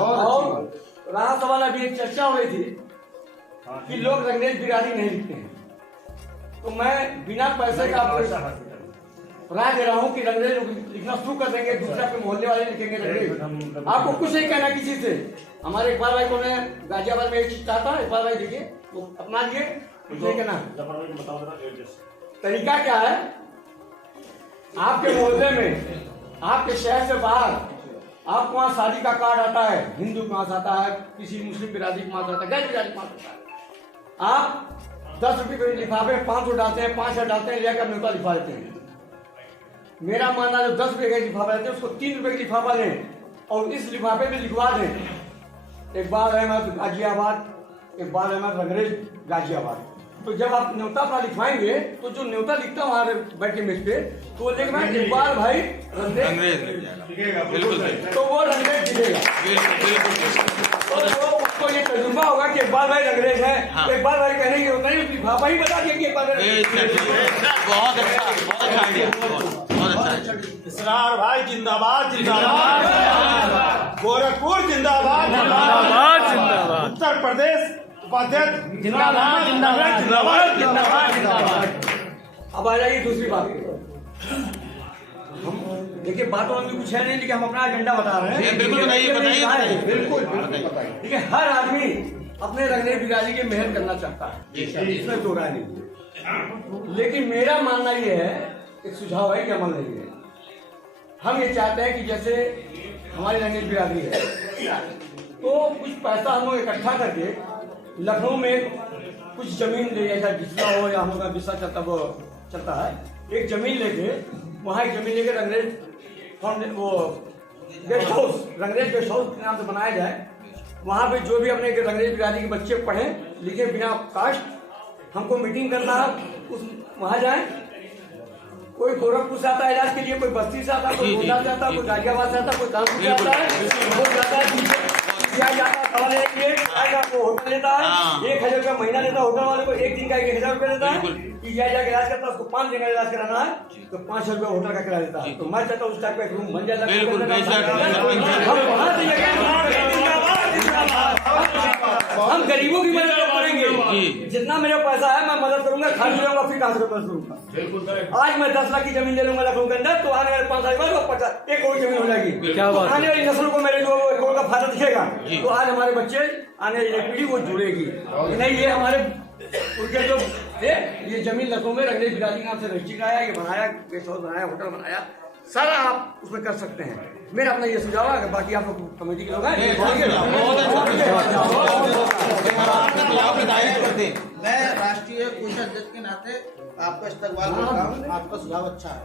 और राणा सभा में अभी एक चर्चा हो रही थी कि लोग रंगरेज बिरादरी नहीं लिखते हैं, तो मैं बिना पैसे का राय दे रहा हूँ कि रंगरेज लिखना शुरू कर देंगे, दूसरा पे मोहल्ले वाले लिखेंगे रंगरेज। आपको कुछ नहीं कहना किसी से। हमारे इकबाल भाई को ने गाजियाबाद में एक चीज कहा था, इकबाल भाई देखिए वो अपना लिए, कुछ नहीं कहना। तरीका क्या है, आपके मोहल्ले में, आपके शहर से बाहर, आपको वहाँ शादी का कार्ड आता है, हिंदू के वहां आता है, किसी मुस्लिम बिरादरी के वहां आता है, गैर बिरादरी के वहां आता है। आप 10 रुपये के लिफाफे 500 डालते हैं, 500 डालते हैं, लेकर न्योता लिखा देते हैं। मेरा मानना जो 10 रुपये का लिफाफा देते हैं उसको 3 रुपये का लिफाफा दें और इस लिफाफे में लिखवा दें इकबाल अहमद गाजियाबाद, इकबाल अहमद रंगरेज गाजियाबाद। तो जब आप न्योता अपना लिखवाएंगे तो जो न्योता लिखता हमारे बैठ के मेज पे, तो वो लिखेगा इकबाल भाई रंगरेज, तो वो रंगरेज दिखेगा। तो उसको ये तजुर्बा होगा कि इकबाल भाई रंगरेज है। तो इकबाल भाई कहेंगे होता है लिफाफा ही बता दिया कि इकबाल बहुत अच्छा आइडिया, बहुत अच्छा। इसरार भाई जिंदाबाद जिंदाबाद। गोरखपुर जिंदाबाद जिंदाबाद। उत्तर प्रदेश उपाध्यक्ष जिंदाबाद जिंदाबाद जिंदाबाद जिंदाबाद जिंदाबाद। अब आ जाइए दूसरी बात। हम देखिए बातों में कुछ है नहीं, लेकिन हम अपना एजेंडा बता रहे हैं। बिल्कुल बताइए। बिल्कुल देखिए, हर आदमी अपने रंगरेज बिरादरी के मेहनत करना चाहता है, इसमें दो राय नहीं। लेकिन मेरा मानना ये है, एक सुझाव है कि अमल नहीं है। हम ये चाहते हैं कि जैसे हमारी रंगरेज बिरादरी है तो कुछ पैसा हम लोग इकट्ठा करके लखनऊ में कुछ जमीन ले, जैसा बिस्सा हो या हम लोग का बिस्सा चलता है, एक जमीन लेके वहाँ एक जमीन लेके रंगरेज वो guest house, Rangrez guest house के नाम से बनाया जाए। वहाँ पे जो भी अपने रंगरेज बिरादरी के बच्चे पढ़े लिखे बिना कास्ट, हमको मीटिंग करना है, उस वहाँ जाए। कोई गोरखपुर से आता है इलाज के लिए, कोई बस्ती से आता है, कोई गोंडा से आता है, कोई गाजियाबाद से आता है, कोई कानपुर से आता है, वो जाता है होटल लेता है, 1,000 रुपया महीना देता है होटल वाले को, एक दिन का 1,000 रुपया देता है। जाके इलाज करता है, उसको 5 दिन का इलाज कराना है तो 500 रुपया होटल का किराया देता है। तो मैं चाहता हूँ उस टाइप का एक रूम बन जाता है। हम गरीबों की मदद करेंगे, जितना मेरा पैसा है मैं मदद करूंगा, खाली रहूंगा, फिर कहाँ से मदद करूंगा। आज मैं 10 लाख की जमीन ले लूंगा लखनऊ के अंदर, तो आने वाले 5 साल बाद 1 करोड़ जमीन हो जाएगी। आने वाली नस्लों को मेरे 1 करोड़ का फायदा दिखेगा। तो आज हमारे बच्चे, आने वाली पीढ़ी वो जुड़ेगी। नहीं, ये हमारे उनके जो ये जमीन लखनऊ में रंगरेज बिरादरी नाम से रजिस्ट्री कराया, ये बनाया, गेस्ट हाउस बनाया, होटल बनाया, सारा आप उसमें कर सकते हैं। मेरा अपना ये सुझाव है, बाकी आप लोग कमेटी के लोग हैं। मैं राष्ट्रीय कोषाध्यक्ष के नाते आपका इस्तकबाल करता हूँ, आपका सुझाव अच्छा है।